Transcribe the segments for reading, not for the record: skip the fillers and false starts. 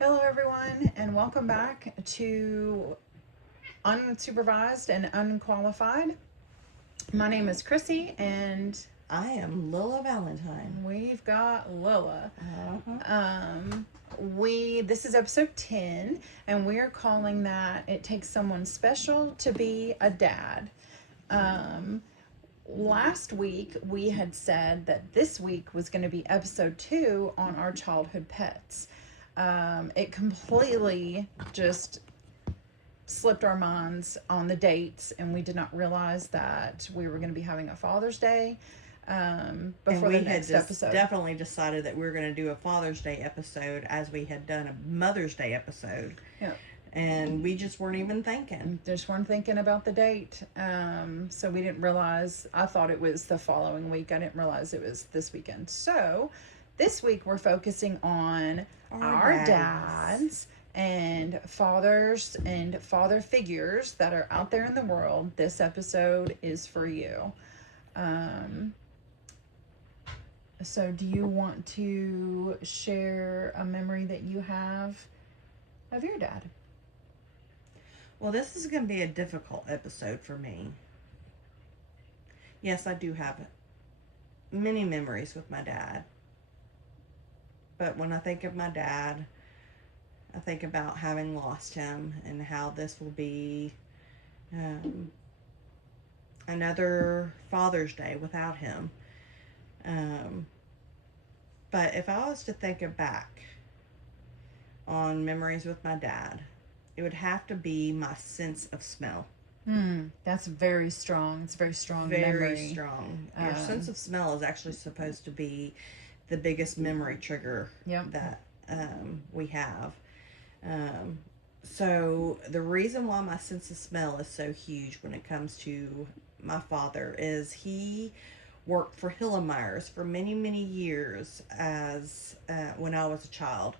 Hello, everyone, and welcome back to Unsupervised and Unqualified. My name is Chrissy, and I am Lila Valentine. we've got Lila. Uh-huh. Um, this is episode 10, and we are calling that "It Takes Someone Special to Be a Dad." Um, Last week we had said that this week was going to be episode 2 on our childhood pets. It completely just slipped our minds on the dates, and we did not realize that we were going to be having a Father's Day before the next episode. Definitely decided that we were going to do a Father's Day episode as we had done a Mother's Day episode. Yeah. And we just weren't even thinking. Just weren't thinking about the date. So we didn't realize, I thought it was the following week. I didn't realize it was this weekend. So this week we're focusing on our dads and fathers and father figures that are out there in the world. This episode is for you. So do you want to share a memory that you have of your dad? Well, this is going to be a difficult episode for me. Yes, I do have many memories with my dad. But when I think of my dad, I think about having lost him and how this will be another Father's Day without him. But if I was to think back on memories with my dad, it would have to be my sense of smell. That's very strong. It's a very strong memory. Very strong. Your sense of smell is actually supposed to be the biggest memory trigger that we have. So the reason why my sense of smell is so huge when it comes to my father is he worked for Hillemeyer's for many, many years as when I was a child.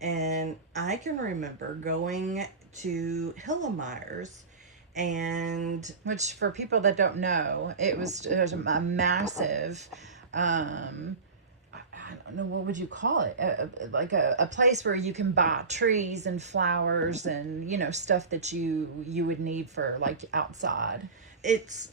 And I can remember going to Hillemeyer's, and which, for people that don't know, it was a massive I don't know, what would you call it, like a place where you can buy trees and flowers and stuff that you would need for like outside. It's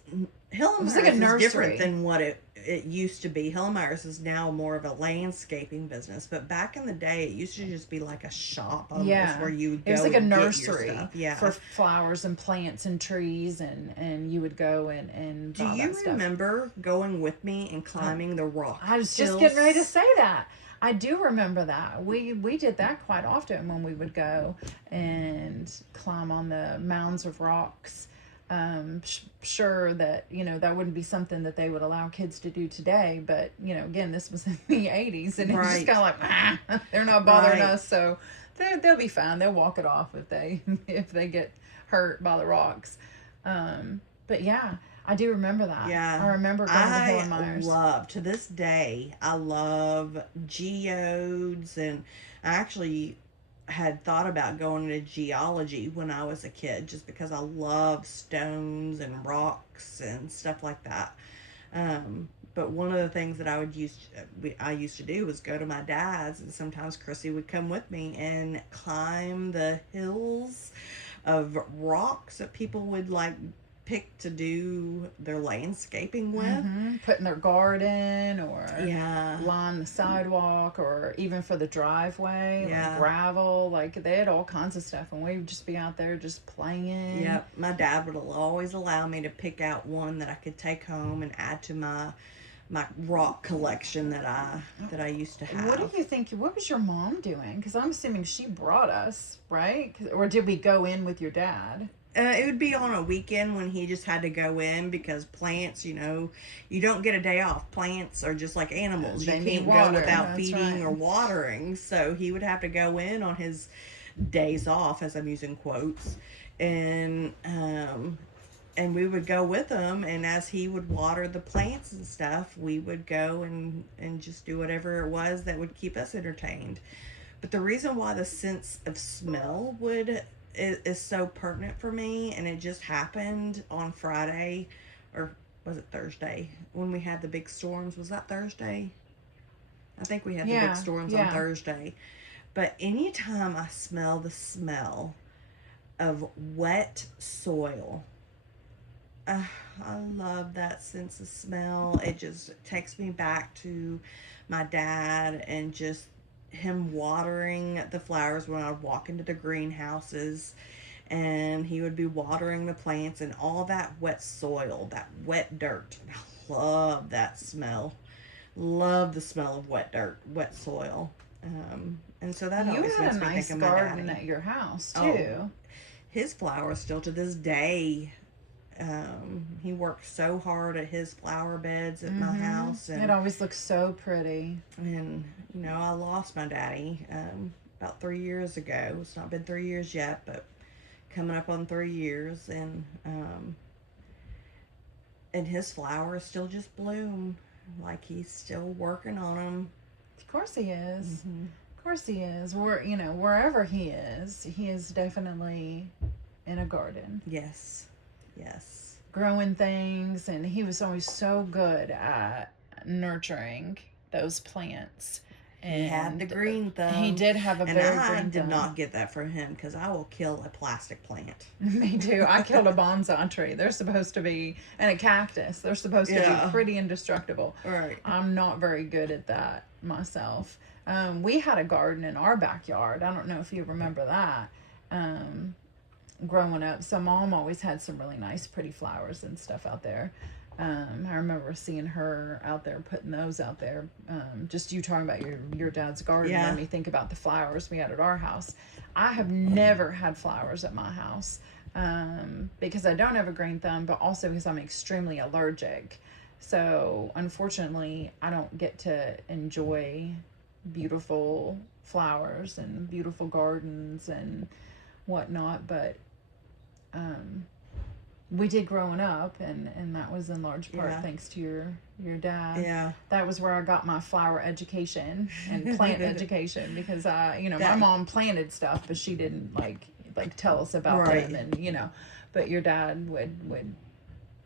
Hillemeyer's like a is different than what it used to be. Hillemeyer's is now more of a landscaping business, but back in the day, it used to just be like a shop almost where you would go. It was like a nursery for flowers and plants and trees, and you would go and do you remember going with me and climbing the rock? I was just getting ready to say that. I do remember that. We did that quite often when we would go and climb on the mounds of rocks. Sure that that wouldn't be something that they would allow kids to do today, but again, this was in the 80s, and it's just kind of like they're not bothering us, so they'll be fine. They'll walk it off if they get hurt by the rocks. But yeah, I do remember that. Yeah, I remember going to Hillemeyer's. To this day, I love geodes, and I actually had thought about going into geology when I was a kid, just because I love stones and rocks and stuff like that. But one of the things that I used to do was go to my dad's, and sometimes Chrissy would come with me and climb the hills of rocks that people would like pick to do their landscaping with. Put in their garden, or line the sidewalk, or even for the driveway, like gravel. Like, they had all kinds of stuff, and we would just be out there just playing. Yep, my dad would always allow me to pick out one that I could take home and add to my rock collection that I used to have. What do you think? What was your mom doing? Because I'm assuming she brought us, right? Or did we go in with your dad? It would be on a weekend when he just had to go in, because plants, you don't get a day off. Plants are just like animals. They you need can't water. go without That's feeding right. or watering. So he would have to go in on his days off, as I'm using quotes, and we would go with him. And as he would water the plants and stuff, we would go and just do whatever it was that would keep us entertained. But the reason why the sense of smell is so pertinent for me, and it just happened on Friday, or was it Thursday, when we had the big storms? Was that Thursday? I think we had the big storms on Thursday. But anytime I smell the smell of wet soil, I love that sense of smell. It just takes me back to my dad and just him watering the flowers when I would walk into the greenhouses and he would be watering the plants and all that wet soil, that wet dirt. I love that smell. Love the smell of wet dirt, wet soil. And so that You always had makes a me think nice of my garden daddy. at your house Oh, too. his flowers still to this day. He worked so hard at his flower beds at my house, It always looks so pretty. and I lost my daddy about 3 years ago. It's not been 3 years yet, but coming up on 3 years, and his flowers still just bloom, like he's still working on them. Of course he is. Mm-hmm. Of course he is. Wherever he is definitely in a garden, Yes, yes, growing things, and he was always so good at nurturing those plants. And he had the green thumb. he did have a and very I green did thumb. not get that from him because I will kill a plastic plant. Me too. I killed a bonsai tree. They're supposed to be, and a cactus. They're supposed to be pretty indestructible. Right. I'm not very good at that myself. We had a garden in our backyard. I don't know if you remember that. Growing up, so Mom always had some really nice, pretty flowers and stuff out there. I remember seeing her out there putting those out there. Just you talking about your dad's garden made me think about the flowers we had at our house. I have never had flowers at my house because I don't have a green thumb, but also because I'm extremely allergic. So unfortunately, I don't get to enjoy beautiful flowers and beautiful gardens and whatnot. But we did growing up, and that was in large part thanks to your dad. Yeah. That was where I got my flower education and plant education because my mom planted stuff, but she didn't like tell us about them, and but your dad would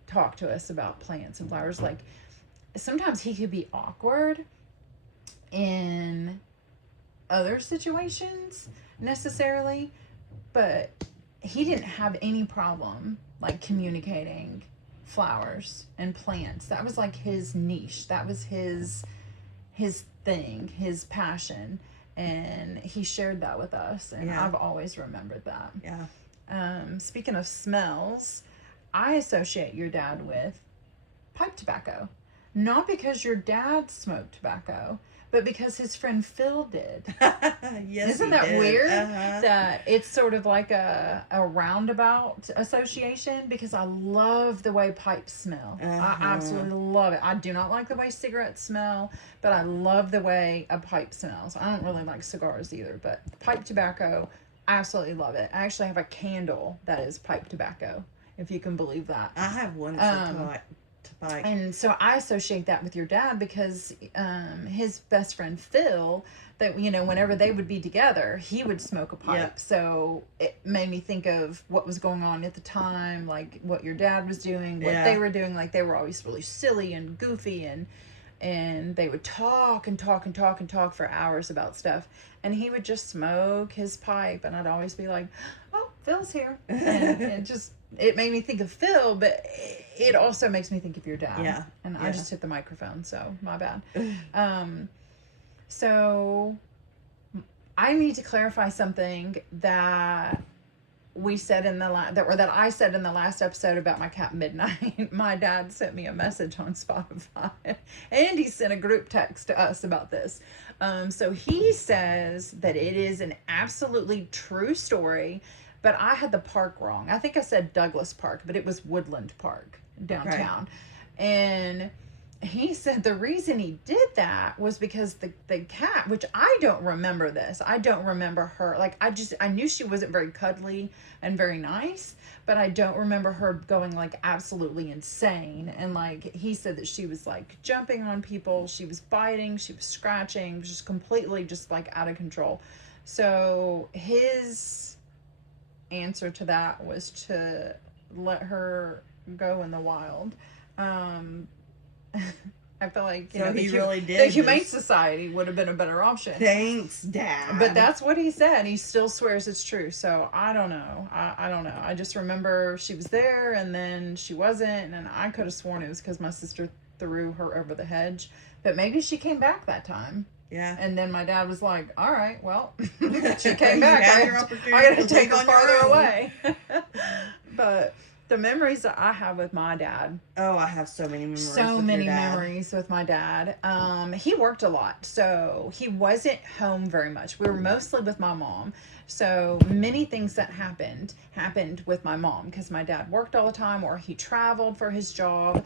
talk to us about plants and flowers. Like sometimes he could be awkward in other situations necessarily, but he didn't have any problem like communicating flowers and plants. That was like his niche. That was his thing, his passion, and he shared that with us, and I've always remembered that. Speaking of smells, I associate your dad with pipe tobacco. Not because your dad smoked tobacco, but because his friend Phil did. Yes, Isn't that weird? Uh-huh. That it's sort of like a roundabout association, because I love the way pipes smell. I absolutely love it. I do not like the way cigarettes smell, but I love the way a pipe smells. I don't really like cigars either, but pipe tobacco, I absolutely love it. I actually have a candle that is pipe tobacco, if you can believe that. I have one that's pipe. And so I associate that with your dad because his best friend Phil, that whenever they would be together, he would smoke a pipe. Yep. So it made me think of what was going on at the time, like what your dad was doing, what they were doing. Like they were always really silly and goofy, and they would talk and talk and talk and talk for hours about stuff, and he would just smoke his pipe, and I'd always be like, oh, Phil's here. And it made me think of Phil, but it also makes me think of your dad. Yeah. And I just hit the microphone, so my bad. So I need to clarify something that we said in the that I said in the last episode about my cat Midnight. My dad sent me a message on Spotify, and he sent a group text to us about this. So he says that it is an absolutely true story, but I had the park wrong. I think I said Douglas Park, but it was Woodland Park downtown. And he said the reason he did that was because the cat, which I don't remember this. I don't remember her. Like, I knew she wasn't very cuddly and very nice, but I don't remember her going like absolutely insane. And like, he said that she was like jumping on people. She was biting, she was scratching, just completely just like out of control. So his answer to that was to let her go in the wild. I feel like, So he really did the Humane just- Society would have been a better option. Thanks, Dad. But that's what he said. He still swears it's true. So I don't know. I don't know. I just remember she was there and then she wasn't. And I could have sworn it was because my sister threw her over the hedge. But maybe she came back that time. Yeah. And then my dad was like, all right, well, she came You back. had your I opportunity got to to take leave her on your farther own. away. But the memories that I have with my dad, Oh, I have so many memories. so with many your dad. memories with my dad. He worked a lot, so he wasn't home very much. We were mostly with my mom. So many things that happened with my mom because my dad worked all the time or he traveled for his job.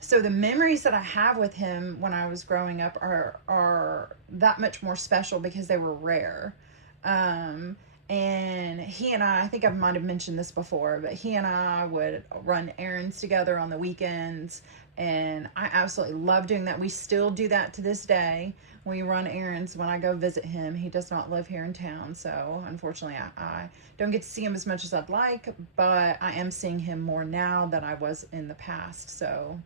So the memories that I have with him when I was growing up are that much more special because they were rare. And he and I think I might have mentioned this before, but he and I would run errands together on the weekends. And I absolutely love doing that. We still do that to this day. We run errands when I go visit him. He does not live here in town. So unfortunately, I don't get to see him as much as I'd like, but I am seeing him more now than I was in the past. So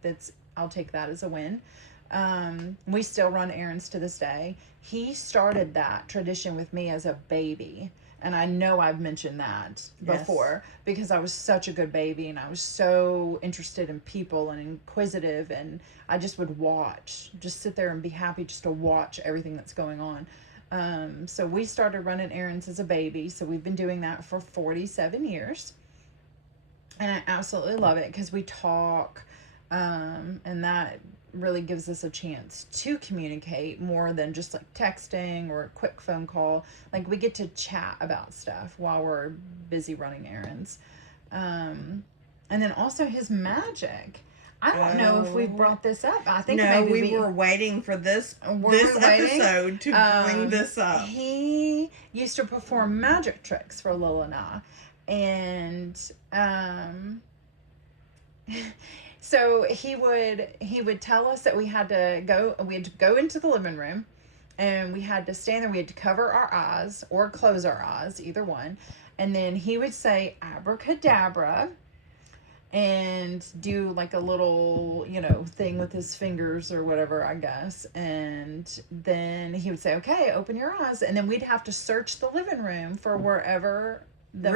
I'll take that as a win. We still run errands to this day. He started that tradition with me as a baby. And I know I've mentioned that before because I was such a good baby and I was so interested in people and inquisitive, and I just would just sit there and be happy just to watch everything that's going on. So we started running errands as a baby. So we've been doing that for 47 years. And I absolutely love it because we talk, and that really gives us a chance to communicate more than just like texting or a quick phone call. Like we get to chat about stuff while we're busy running errands. And then also his magic. I don't know if we've brought this up. I think no, maybe we were waiting for this waiting? episode to bring this up. He used to perform magic tricks for Lil and I. And so he would tell us that we had to go into the living room and we had to stand there. We had to cover our eyes or close our eyes, either one. And then he would say abracadabra and do like a little, thing with his fingers or whatever, I guess. And then he would say, okay, open your eyes. And then we'd have to search the living room for wherever the See,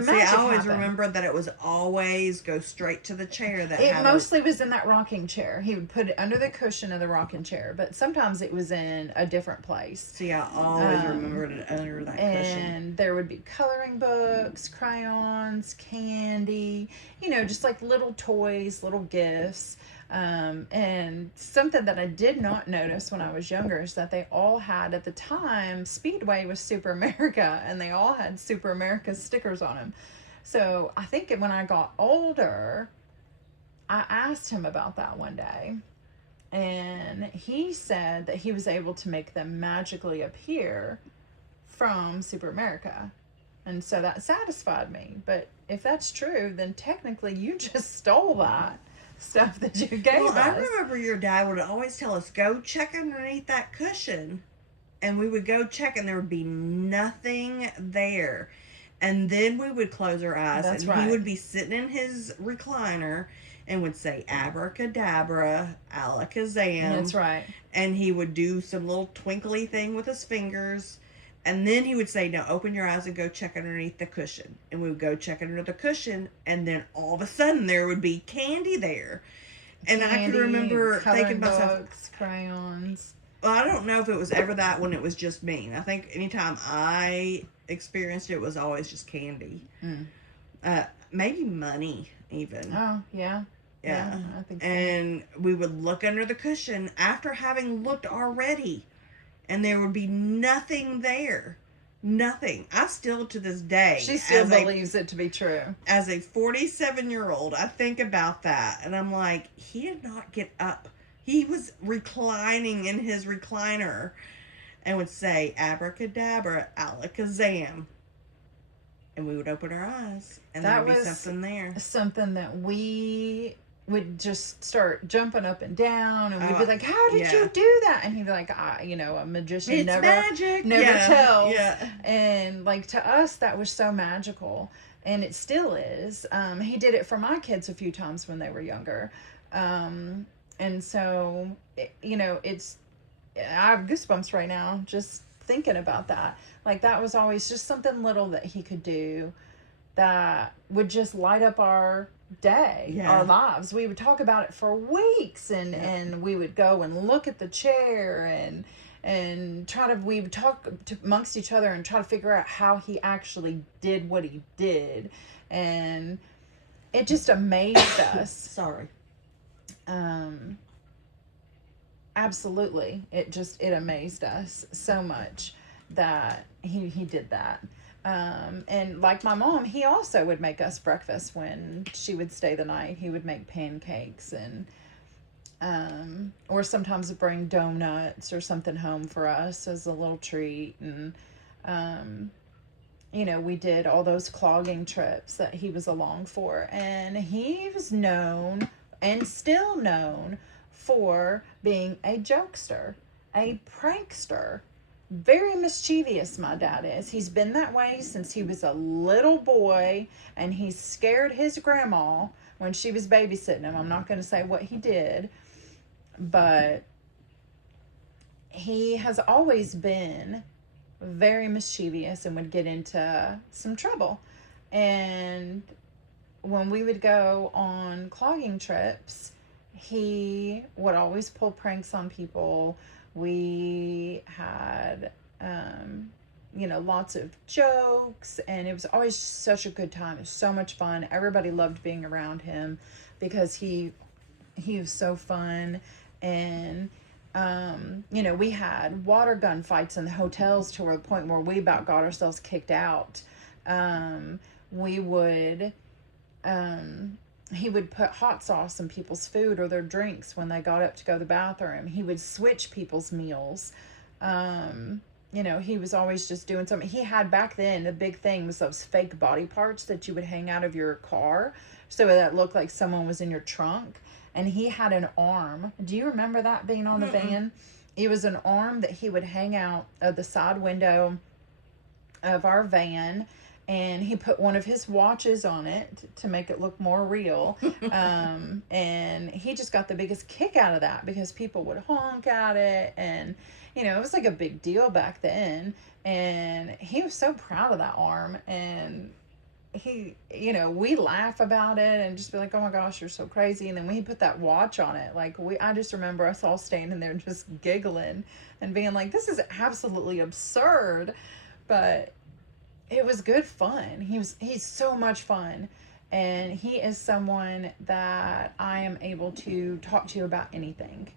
magic I always happened. remember that it was always go straight to the chair that It had mostly was in that rocking chair. He would put it under the cushion of the rocking chair, but sometimes it was in a different place. See, I always remembered it under that cushion. And there would be coloring books, crayons, candy, just like little toys, little gifts. And something that I did not notice when I was younger is that they all had, at the time, Speedway was Super America, and they all had Super America stickers on them. So I think when I got older, I asked him about that one day, and he said that he was able to make them magically appear from Super America. And so that satisfied me. But if that's true, then technically you just stole that stuff that you gave us. I remember your dad would always tell us, go check underneath that cushion. And we would go check and there would be nothing there. And then we would close our eyes. That's and right. He would be sitting in his recliner and would say abracadabra, alakazam. That's right. And he would do some little twinkly thing with his fingers. And then he would say, now open your eyes and go check underneath the cushion. And we would go check under the cushion. And then all of a sudden there would be candy there. And I could remember thinking to myself, books, crayons. well, I don't know if it was ever that when it was just me. I think anytime I experienced it was always just candy. Maybe money even. Oh, yeah. Yeah. I think so. And we would look under the cushion after having looked already. And there would be nothing there. Nothing. I still, to this day, She still believes it to be true. as a 47-year-old, I think about that. And I'm like, he did not get up. He was reclining in his recliner and would say, abracadabra, alakazam. And we would open our eyes. And That there would be was something there. Something that we would just start jumping up and down, and we'd be like, how did yeah. you do that? And he'd be like, a magician It's never magic. tells. Yeah. And like, to us, that was so magical, and it still is. He did it for my kids a few times when they were younger. And so, it's, I have goosebumps right now just thinking about that. Like, that was always just something little that he could do that would just light up our day, our Yeah. lives. We would talk about it for weeks, Yep. and we would go and look at the chair, and we would talk amongst each other and try to figure out how he actually did what he did. And it just amazed us. Sorry. Um, absolutely. It amazed us so much that he did that. And like my mom, he also would make us breakfast when she would stay the night. He would make pancakes, and or sometimes bring donuts or something home for us as a little treat. And um, we did all those clogging trips that he was along for, and he was known and still known for being a jokester, a prankster. Very mischievous, my dad is. He's been that way since he was a little boy, and he scared his grandma when she was babysitting him. I'm not going to say what he did, but he has always been very mischievous and would get into some trouble. And when we would go on clogging trips, he would always pull pranks on people. We had, lots of jokes, and it was always such a good time. It was so much fun. Everybody loved being around him because he was so fun. And we had water gun fights in the hotels to the point where we about got ourselves kicked out. We would he would put hot sauce in people's food or their drinks when they got up to go to the bathroom. He would switch people's meals. He was always just doing something. He had, back then, the big thing was those fake body parts that you would hang out of your car so that looked like someone was in your trunk. And he had an arm. Do you remember that being on the van? It was an arm that he would hang out of the side window of our van, and he put one of his watches on it to make it look more real. And he just got the biggest kick out of that because people would honk at it, and it was like a big deal back then. And he was so proud of that arm, and we laugh about it and just be like, oh my gosh, you're so crazy. And then when he put that watch on it, I just remember us all standing there just giggling and being like, this is absolutely absurd. But it was good fun. He's so much fun. And he is someone that I am able to talk to about anything.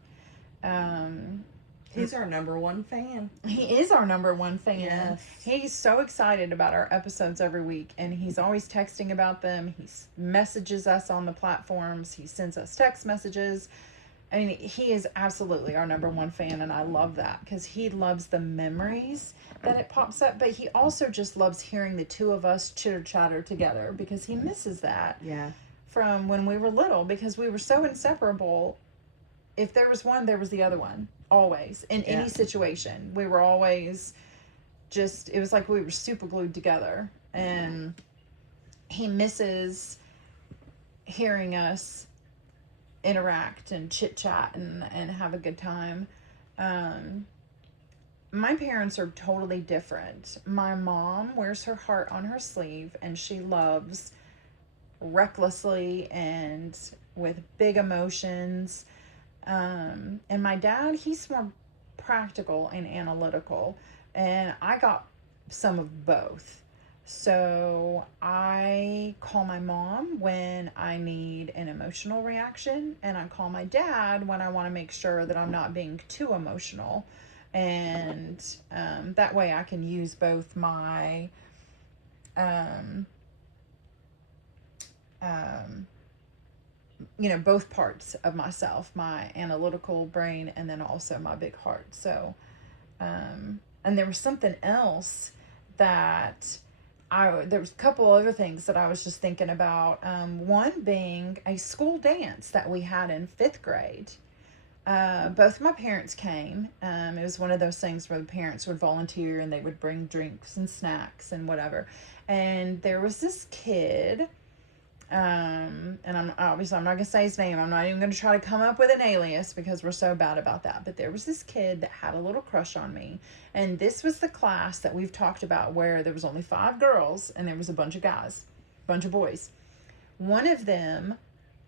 He's our number one fan. He is our number one fan. Yes. He's so excited about our episodes every week, and he's always texting about them. He messages us on the platforms. He sends us text messages. I mean, he is absolutely our number one fan, and I love that because he loves the memories that it pops up, but he also just loves hearing the two of us chitter chatter together because he misses that. Yeah. From when we were little, because we were so inseparable. If there was one, there was the other one. Always. In any situation. We were always it was like we were super glued together. And he misses hearing us interact and chit chat and have a good time. My parents are totally different. My mom wears her heart on her sleeve, and she loves recklessly and with big emotions. And my dad, he's more practical and analytical, and I got some of both. So I call my mom when I need an emotional reaction, and I call my dad when I want to make sure that I'm not being too emotional. And that way I can use both my both parts of myself, my analytical brain and then also my big heart. So and there was something else that there was a couple other things that I was just thinking about. One being a school dance that we had in 5th grade. Both my parents came. It was one of those things where the parents would volunteer and they would bring drinks and snacks and whatever. And there was this kid And I'm obviously I'm not gonna say his name. I'm not even gonna try to come up with an alias because we're so bad about that. But there was this kid that had a little crush on me, and this was the class that we've talked about where there was only 5 girls and there was a bunch of guys, bunch of boys. One of them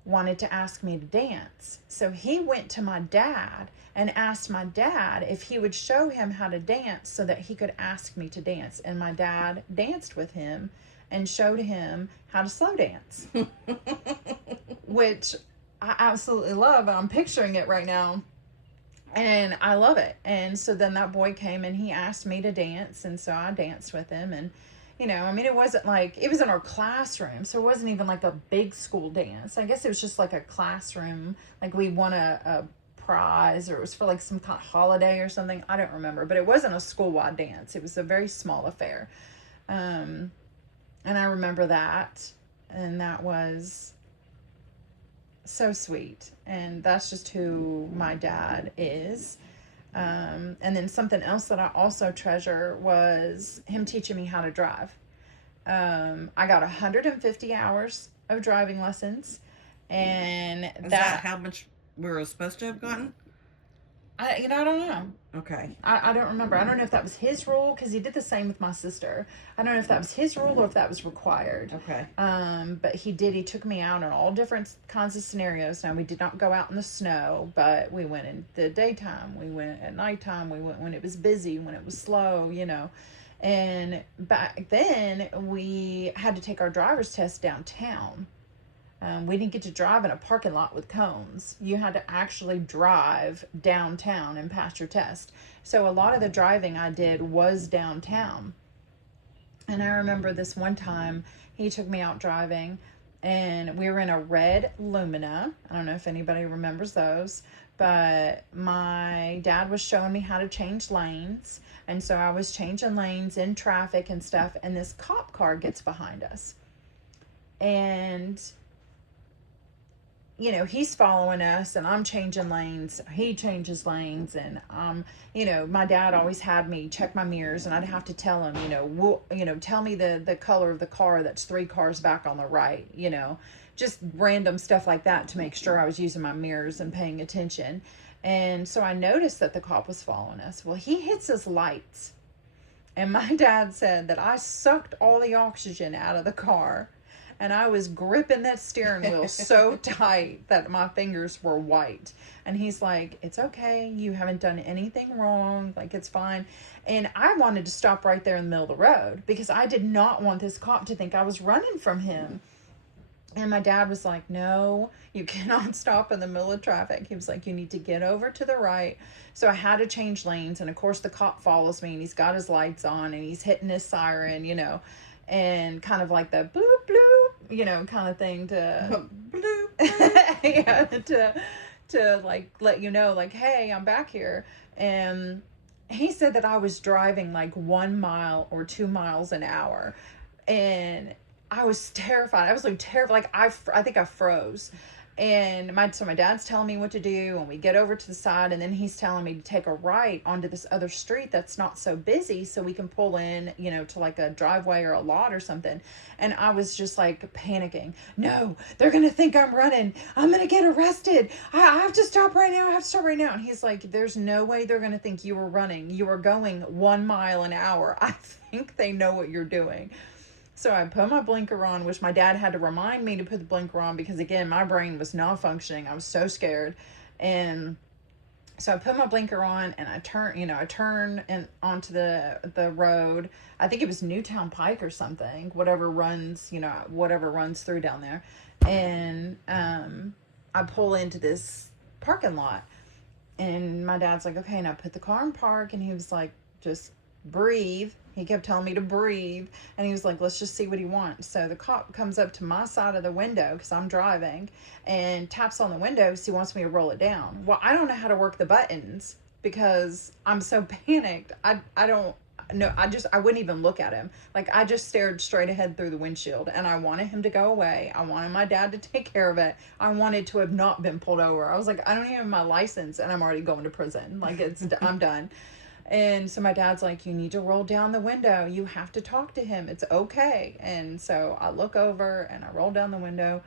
wanted to ask me to dance, so he went to my dad and asked my dad if he would show him how to dance so that he could ask me to dance. And my dad danced with him and showed him how to slow dance, which I absolutely love. I'm picturing it right now. And I love it. And so then that boy came and he asked me to dance. And so I danced with him. And, I mean, it wasn't like, it was in our classroom. So it wasn't even like a big school dance. I guess it was just like a classroom. Like we won a prize, or it was for like some kind of holiday or something. I don't remember. But it wasn't a school-wide dance. It was a very small affair. And I remember that, and that was so sweet. And that's just who my dad is. And then something else that I also treasure was him teaching me how to drive. I got 150 hours of driving lessons, and Is that how much we were supposed to have gotten? I don't know. Okay. I don't remember. I don't know if that was his rule, because he did the same with my sister. I don't know if that was his rule or if that was required. Okay. But he took me out in all different kinds of scenarios. Now, we did not go out in the snow, but we went in the daytime. We went at nighttime. We went when it was busy, when it was slow, And back then, we had to take our driver's test downtown. We didn't get to drive in a parking lot with cones. You had to actually drive downtown and pass your test. So a lot of the driving I did was downtown. And I remember this one time he took me out driving, and we were in a red Lumina. I don't know if anybody remembers those, but my dad was showing me how to change lanes. And so I was changing lanes in traffic and stuff, and this cop car gets behind us. And he's following us, and I'm changing lanes. He changes lanes, and my dad always had me check my mirrors, and I'd have to tell him, tell me the color of the car that's 3 cars back on the right, just random stuff like that to make sure I was using my mirrors and paying attention. And so I noticed that the cop was following us. Well, he hits his lights, and my dad said that I sucked all the oxygen out of the car. And I was gripping that steering wheel so tight that my fingers were white. And he's like, it's okay. You haven't done anything wrong. Like, it's fine. And I wanted to stop right there in the middle of the road because I did not want this cop to think I was running from him. And my dad was like, no, you cannot stop in the middle of traffic. He was like, you need to get over to the right. So I had to change lanes. And of course, the cop follows me, and he's got his lights on, and he's hitting his siren, and kind of like the bloop, bloop, kind of thing to bloop, yeah, to like let you know, like, hey, I'm back here. And he said that I was driving like 1 mile or 2 miles an hour, and I was terrified. I was like terrified. Like I think I froze. And my dad's telling me what to do, and we get over to the side, and then he's telling me to take a right onto this other street that's not so busy so we can pull in, to like a driveway or a lot or something. And I was just like panicking. No, they're going to think I'm running. I'm going to get arrested. I have to stop right now. I have to stop right now. And he's like, there's no way they're going to think you were running. You were going 1 mile an hour. I think they know what you're doing. So I put my blinker on, which my dad had to remind me to put the blinker on because, again, my brain was not functioning. I was so scared. And so I put my blinker on, and I turn and onto the road. I think it was Newtown Pike or something, whatever runs through down there. And I pull into this parking lot, and my dad's like, okay, now put the car in park. And he was like, just breathe. He kept telling me to breathe, and he was like, let's just see what he wants. So the cop comes up to my side of the window because I'm driving and taps on the window because he wants me to roll it down. Well, I don't know how to work the buttons because I'm so panicked. I wouldn't even look at him. Like, I just stared straight ahead through the windshield, and I wanted him to go away. I wanted my dad to take care of it. I wanted to have not been pulled over. I was like, I don't even have my license, and I'm already going to prison. Like, I'm done. And so my dad's like, you need to roll down the window. You have to talk to him. It's okay. And so I look over and I roll down the window,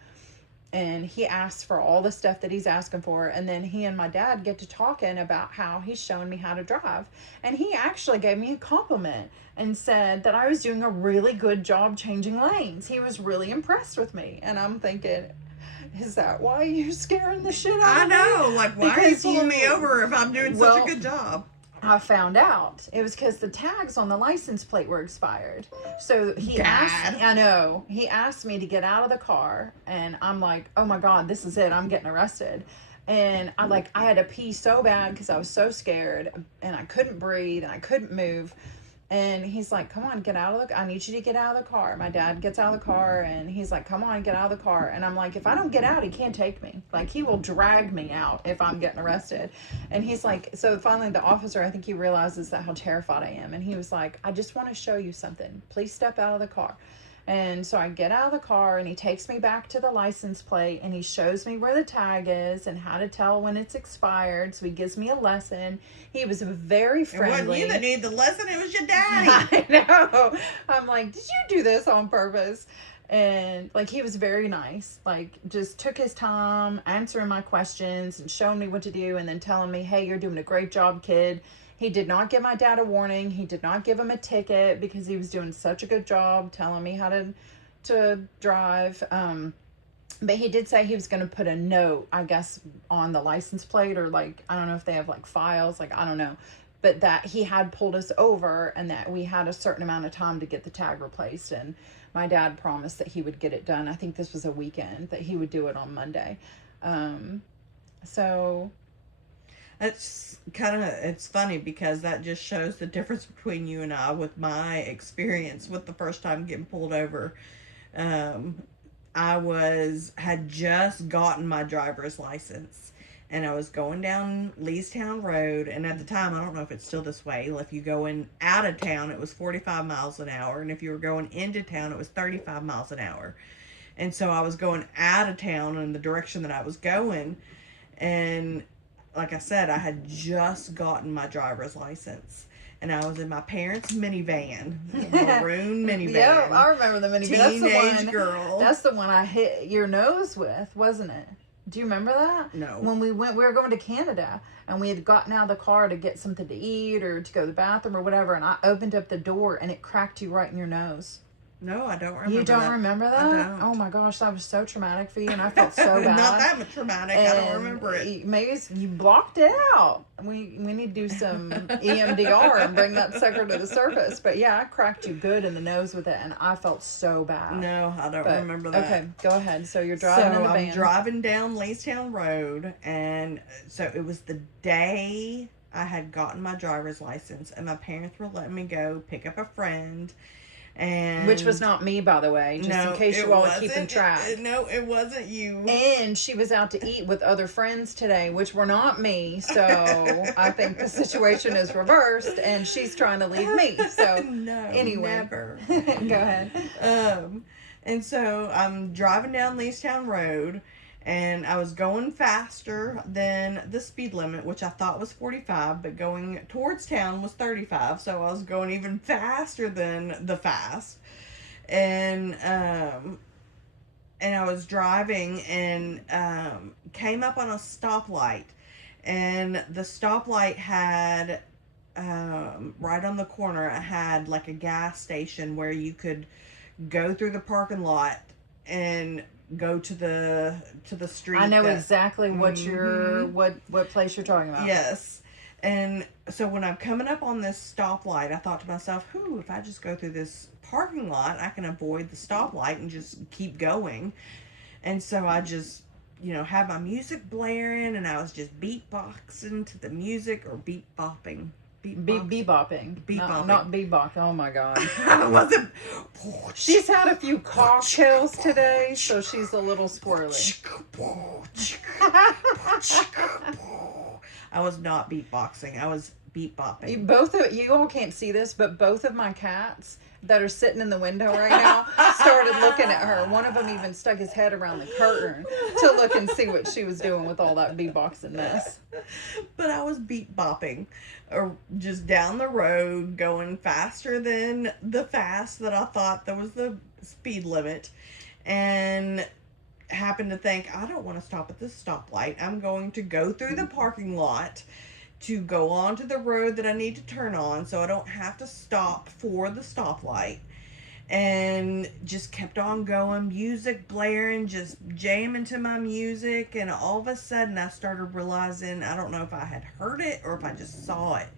and he asks for all the stuff that he's asking for. And then he and my dad get to talking about how he's showing me how to drive. And he actually gave me a compliment and said that I was doing a really good job changing lanes. He was really impressed with me. And I'm thinking, is that why you're scaring the shit out I of me? know. Like, why are you Because pulling me you- over if I'm doing Well, such a good job? I found out it was because the tags on the license plate were expired. So he Dad. asked, I know, he asked me to get out of the car, and I'm like, oh my God, this is it. I'm getting arrested. And I had to pee so bad because I was so scared, and I couldn't breathe and I couldn't move. And he's like, come on, get out of the car. I need you to get out of the car. My dad gets out of the car, and he's like, come on, get out of the car. And I'm like, if I don't get out, he can't take me. Like, he will drag me out if I'm getting arrested. And he's like, so finally the officer, I think he realizes that how terrified I am. And he was like, I just want to show you something. Please step out of the car. And so I get out of the car, and he takes me back to the license plate, and he shows me where the tag is and how to tell when it's expired. So he gives me a lesson. He was very It wasn't friendly. you that needed the lesson, it was your daddy. I know. I'm like, did you do this on purpose? And like, he was very nice. Like, just took his time answering my questions and showing me what to do, and then telling me, hey, you're doing a great job, kid. He did not give my dad a warning. He did not give him a ticket because he was doing such a good job telling me how to drive. But he did say he was going to put a note, I guess, on the license plate, or like, I don't know if they have like files, like, I don't know. But that he had pulled us over and that we had a certain amount of time to get the tag replaced. And my dad promised that he would get it done. I think this was a weekend, that he would do it on Monday. So It's it's funny because that just shows the difference between you and I with my experience with the first time getting pulled over. I had just gotten my driver's license, and I was going down Leestown Road, and at the time, I don't know if it's still this way, if you go in out of town, it was 45 miles an hour, and if you were going into town, it was 35 miles an hour. And so I was going out of town in the direction that I was going, and like I said, I had just gotten my driver's license, and I was in my parents' minivan, a maroon minivan. Yeah, I remember the minivan. Teenage girl. That's the one I hit your nose with, wasn't it? Do you remember that? No. When we were going to Canada, and we had gotten out of the car to get something to eat or to go to the bathroom or whatever, and I opened up the door and it cracked you right in your nose. No, I don't remember. You don't remember that? I don't. Oh my gosh, that was so traumatic for you, and I felt so bad. Not that much traumatic. I don't remember it. Maybe you blocked it out. We need to do some EMDR and bring that sucker to the surface. But yeah, I cracked you good in the nose with it, and I felt so bad. No, I don't But, remember that. Okay, go ahead. So you're driving in the van. I'm driving down Leestown Road, and so it was the day I had gotten my driver's license, and my parents were letting me go pick up a friend. And Which was not me, by the way, just in case you all are keeping track. No, it wasn't you. And she was out to eat with other friends today, which were not me. So I think the situation is reversed, and she's trying to leave me. So no, anyway, never. Go ahead. And so I'm driving down Leestown Road, and I was going faster than the speed limit, which I thought was 45, but going towards town was 35, so I was going even faster than the fast. And I was driving and came up on a stoplight, and the stoplight had right on the corner, it had like a gas station where you could go through the parking lot and go to the street. I know exactly what Mhm. what place you're talking about. Yes. And so when I'm coming up on this stoplight, I thought to myself, if I just go through this parking lot, I can avoid the stoplight and just keep going. And so I just, had my music blaring, and I was just beatboxing to the music, or beatbopping. Bebopping. Bebopping. Not bebop. Oh my God. I wasn't. She's had a few cocktails today, so she's a little squirrely. I was not beatboxing. I was beat bopping. Both of you all can't see this, but both of my cats that are sitting in the window right now started looking at her. One of them even stuck his head around the curtain to look and see what she was doing with all that beatboxingness. But I was beat bopping, or just down the road, going faster than the fast that I thought that was the speed limit, and happened to think, I don't want to stop at this stoplight. I'm going to go through the parking lot to go onto the road that I need to turn on so I don't have to stop for the stoplight. And just kept on going, music blaring, just jamming to my music. And all of a sudden I started realizing, I don't know if I had heard it or if I just saw it.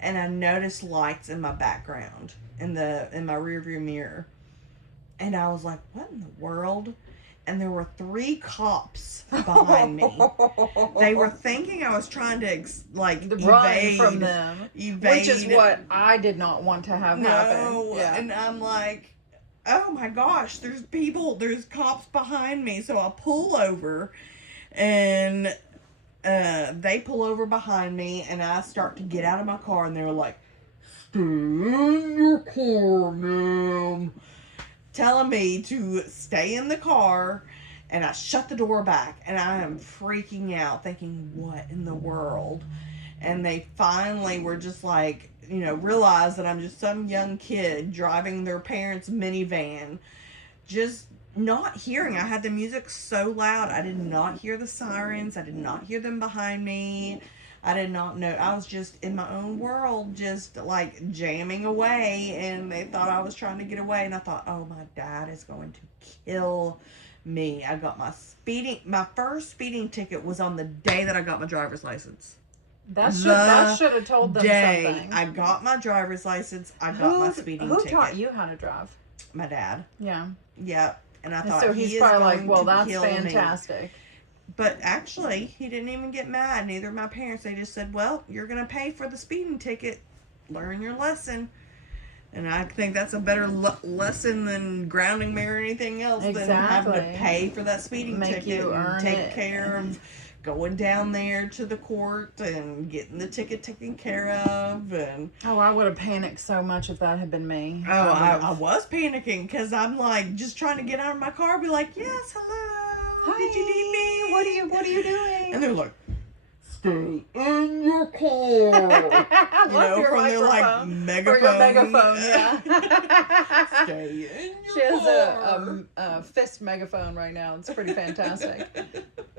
And I noticed lights in my background, in my rear view mirror. And I was like, what in the world? And there were 3 cops behind me. They were thinking I was trying to Run from them, evade, which is what I did not want to have happen. Yeah. And I'm like, oh my gosh, there's cops behind me. So I pull over, and they pull over behind me, and I start to get out of my car, and they were like, stay in your car, ma'am. Telling me to stay in the car, and I shut the door back, and I am freaking out thinking, what in the world? And they finally were just like, realized that I'm just some young kid driving their parents' minivan, just not hearing. I had the music so loud, I did not hear the sirens, I did not hear them behind me. I did not know. I was just in my own world, just like jamming away, and they thought I was trying to get away, and I thought, oh, my dad is going to kill me. I got my first speeding ticket was on the day that I got my driver's license. That should have told them something. I got my driver's license, I got my speeding ticket. Who taught you how to drive? My dad. Yeah. Yep. And I thought, so he's probably going like, well, to that's kill fantastic. me. But actually, he didn't even get mad. Neither of my parents. They just said, well, you're going to pay for the speeding ticket. Learn your lesson. And I think that's a better lesson than grounding me or anything else. Exactly. Than having to pay for that speeding ticket and take care of going down there to the court and getting the ticket taken care of. And I would have panicked so much if that had been me. I was panicking because I'm like just trying to get out of my car and be like, yes, hello. Hi. Did you need me? What are you doing? And they're like, stay in your car. I love your from microphone. their like megaphone. Or your megaphone, yeah. Stay in your She has car. a fist megaphone right now. It's pretty fantastic.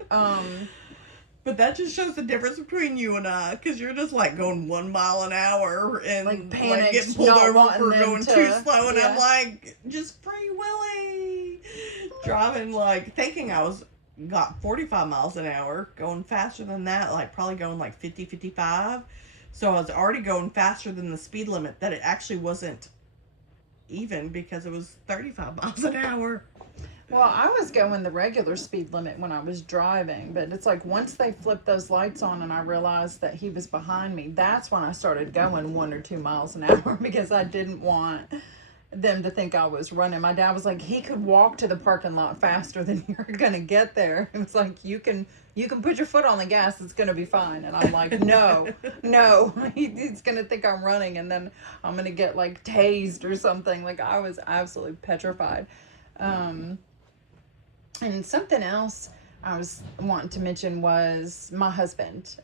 But that just shows the difference between you and I, because you're just like going 1 mile an hour and like panicked, getting pulled not over wanting for them going to- too slow, and yeah. I'm like just free willy driving, like thinking I got 45 miles an hour, going faster than that, like probably going like 50, 55. So I was already going faster than the speed limit, that it actually wasn't even because it was 35 miles an hour. Well, I was going the regular speed limit when I was driving, but it's like once they flipped those lights on and I realized that he was behind me, that's when I started going 1 or 2 miles an hour because I didn't want them to think I was running. My dad was like, he could walk to the parking lot faster than you're gonna get there. It was like, you can put your foot on the gas, it's gonna be fine. And I'm like, no, he's gonna think I'm running, and then I'm gonna get like tased or something. Like I was absolutely petrified. And something else I was wanting to mention was my husband.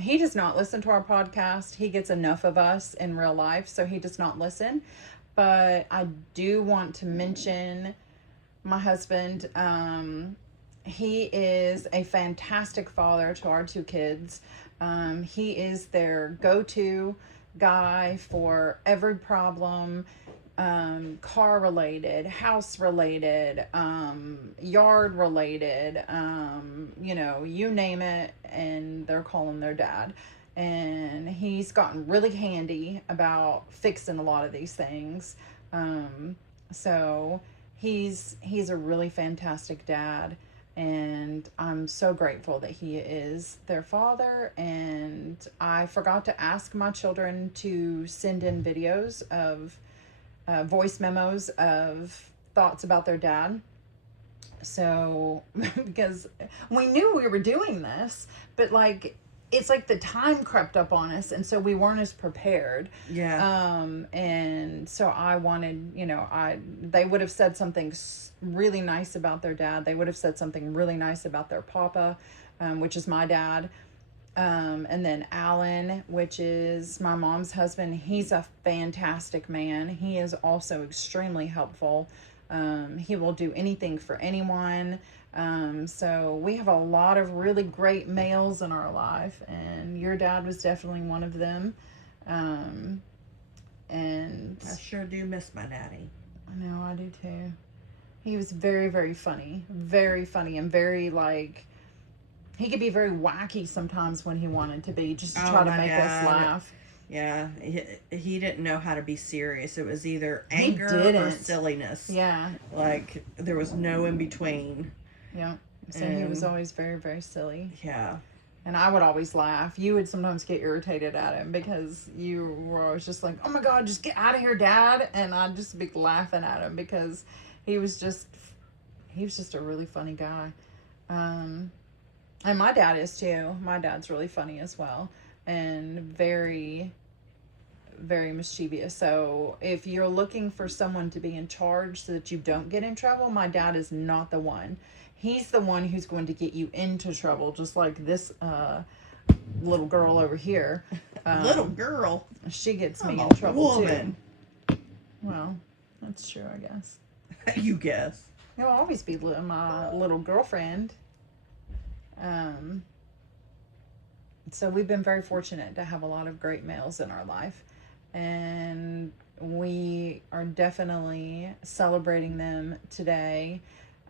He does not listen to our podcast. He gets enough of us in real life, so he does not listen. But I do want to mention my husband. He is a fantastic father to our 2 kids. He is their go-to guy for every problem, car related, house related, yard related, you name it, and they're calling their dad. And he's gotten really handy about fixing a lot of these things. So he's a really fantastic dad, and I'm so grateful that he is their father. And I forgot to ask my children to send in videos of voice memos of thoughts about their dad. So because we knew we were doing this, but like it's like the time crept up on us, and so we weren't as prepared. Yeah. And so I wanted, they would have said something really nice about their dad. They would have said something really nice about their papa, which is my dad. And then Alan, which is my mom's husband, he's a fantastic man. He is also extremely helpful. He will do anything for anyone. So we have a lot of really great males in our life, and your dad was definitely one of them. And I sure do miss my daddy. I know I do too. He was very, very funny, and very like, he could be very wacky sometimes when he wanted to be, just to try to my make us dad. laugh. Yeah, he didn't know how to be serious. It was either anger or didn't. silliness. Yeah, Like, there was no in between. yeah. So he was always very, very silly. Yeah. And I would always laugh. You would sometimes get irritated at him because you were always just like, oh my God, just get out of here, Dad. And I'd just be laughing at him because he was just a really funny guy. And my dad is too. My dad's really funny as well. And very, very mischievous. So if you're looking for someone to be in charge so that you don't get in trouble, my dad is not the one. He's the one who's going to get you into trouble, just like this little girl over here. Little girl. She gets I'm me a in trouble woman. too. Well, that's true, I guess. You guess. You'll always be my little girlfriend. So we've been very fortunate to have a lot of great males in our life, and we are definitely celebrating them today.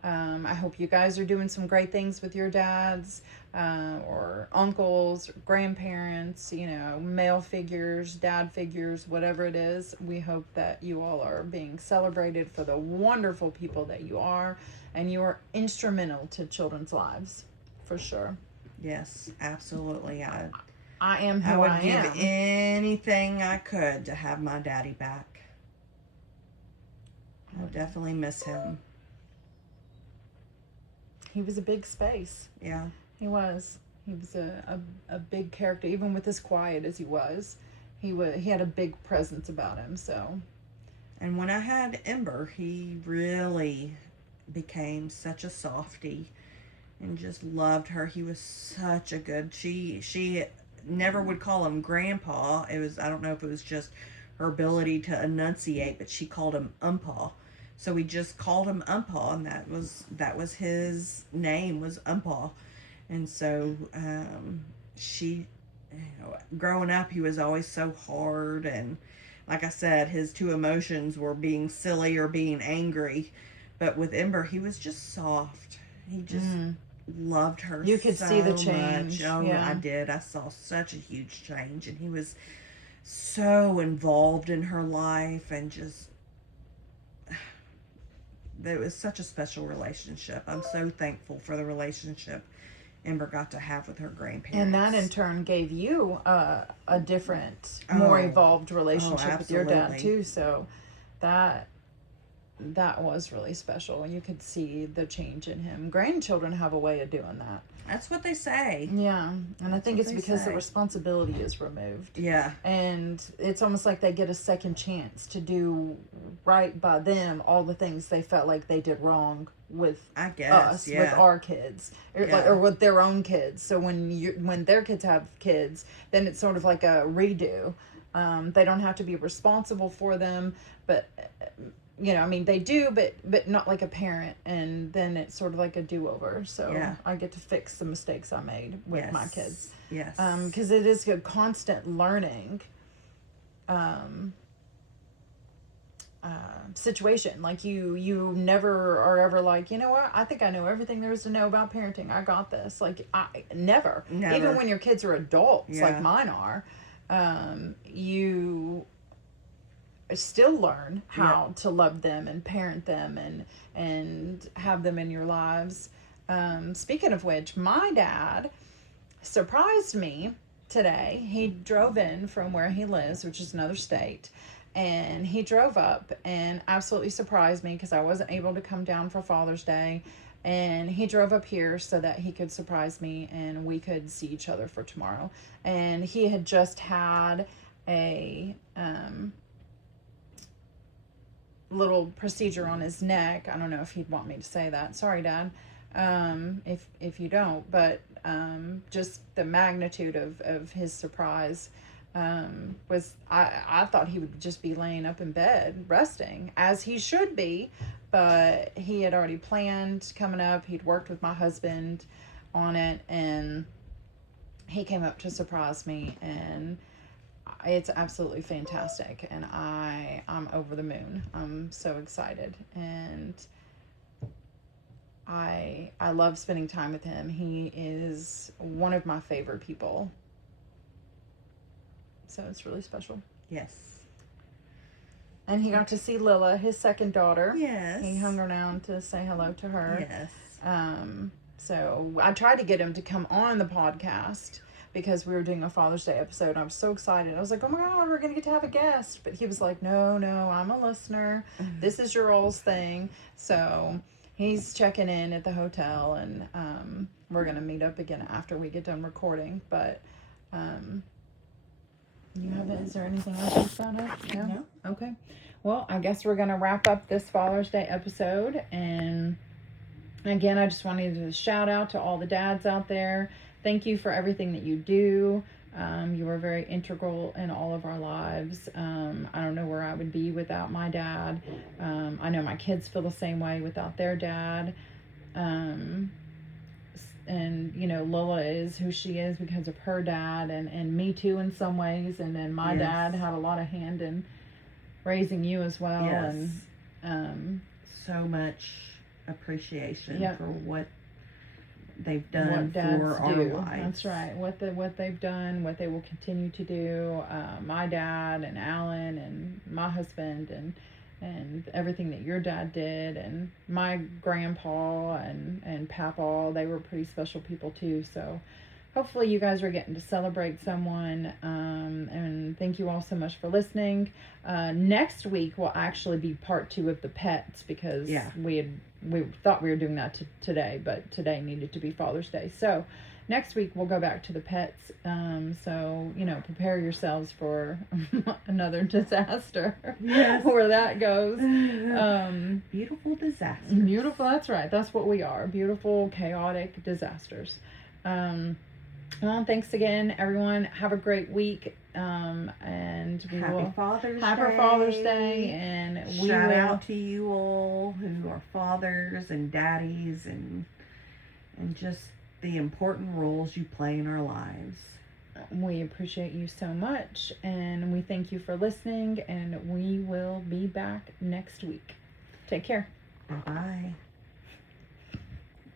I hope you guys are doing some great things with your dads, or uncles, or grandparents, male figures, dad figures, whatever it is. We hope that you all are being celebrated for the wonderful people that you are, and you are instrumental to children's lives, for sure. Yes, absolutely. I am who would I give am. anything I could to have my daddy back. I'll definitely miss him. He was a big space. Yeah. He was. He was a big character, even with as quiet as he was. He had a big presence about him. So. And when I had Ember, he really became such a softie, and just loved her. He was such a good. She never would call him Grandpa. It was, I don't know if it was just her ability to enunciate, but she called him Umpaw. So we just called him Umpaw, and that was his name, was Umpaw. And so she, growing up, he was always so hard, and like I said, his two emotions were being silly or being angry. But with Ember, he was just soft. He just loved her. You could so see the change. much. Oh, yeah. I did. I saw such a huge change, and he was so involved in her life, and just, it was such a special relationship. I'm so thankful for the relationship Ember got to have with her grandparents. And that in turn gave you a different, more evolved relationship with your dad too. So that was really special. You could see the change in him. Grandchildren have a way of doing that. That's what they say. Yeah. And I think it's because the responsibility is removed. Yeah. And it's almost like they get a second chance to do right by them, all the things they felt like they did wrong with us, with our kids, or with their own kids. So when their kids have kids, then it's sort of like a redo. They don't have to be responsible for them, but they do, but not like a parent, and then it's sort of like a do-over. So I get to fix the mistakes I made with my kids. Yes. Because it is a constant learning situation. Like you never are ever like, you know what, I think I know everything there is to know about parenting. I got this. Like, I never. Even when your kids are adults, like mine are, you still learn how to love them and parent them and have them in your lives. Speaking of which, my dad surprised me today. He drove in from where he lives, which is another state, and he drove up and absolutely surprised me because I wasn't able to come down for Father's Day. and he drove up here so that he could surprise me and we could see each other for tomorrow. And he had just had a little procedure on his neck. I don't know if he'd want me to say that. Sorry, Dad. If you don't, but just the magnitude of his surprise was I thought he would just be laying up in bed resting, as he should be, but he had already planned coming up. He'd worked with my husband on it, and he came up to surprise me, and it's absolutely fantastic, and I'm over the moon. I'm so excited, and I love spending time with him. He is one of my favorite people. So it's really special. Yes. And he got to see Lila, his second daughter. Yes. He hung around to say hello to her. Yes. So I tried to get him to come on the podcast because we were doing a Father's Day episode. I was so excited. I was like, oh my God, we're going to get to have a guest. But he was like, no, I'm a listener. This is your all's thing. So he's checking in at the hotel, and we're going to meet up again after we get done recording. But is there anything else you found out? No. Okay. Well, I guess we're going to wrap up this Father's Day episode. And again, I just wanted to shout out to all the dads out there. Thank you for everything that you do. You are very integral in all of our lives. I don't know where I would be without my dad. I know my kids feel the same way without their dad. And Lola is who she is because of her dad, and me too in some ways. And then my dad had a lot of hand in raising you as well. Yes. And so much appreciation Yep. for what they've done what dads for our do. lives. That's right. What they've done, what they will continue to do. My dad and Alan and my husband and everything that your dad did, and my grandpa and Papa, they were pretty special people too. So hopefully you guys are getting to celebrate someone. And thank you all so much for listening. Next week will actually be part 2 of the pets, because we thought we were doing that today, but today needed to be Father's Day. So next week we'll go back to the pets. So prepare yourselves for another disaster. Yes. Where that goes. Beautiful disaster. Beautiful. That's right. That's what we are. Beautiful, chaotic disasters. Well, thanks again, everyone. Have a great week. And we Happy will Father's have Day. our Father's Day, and we Shout will out to you all who are fathers and daddies, and just the important roles you play in our lives. We appreciate you so much, and we thank you for listening, and we will be back next week. Take care. Bye-bye.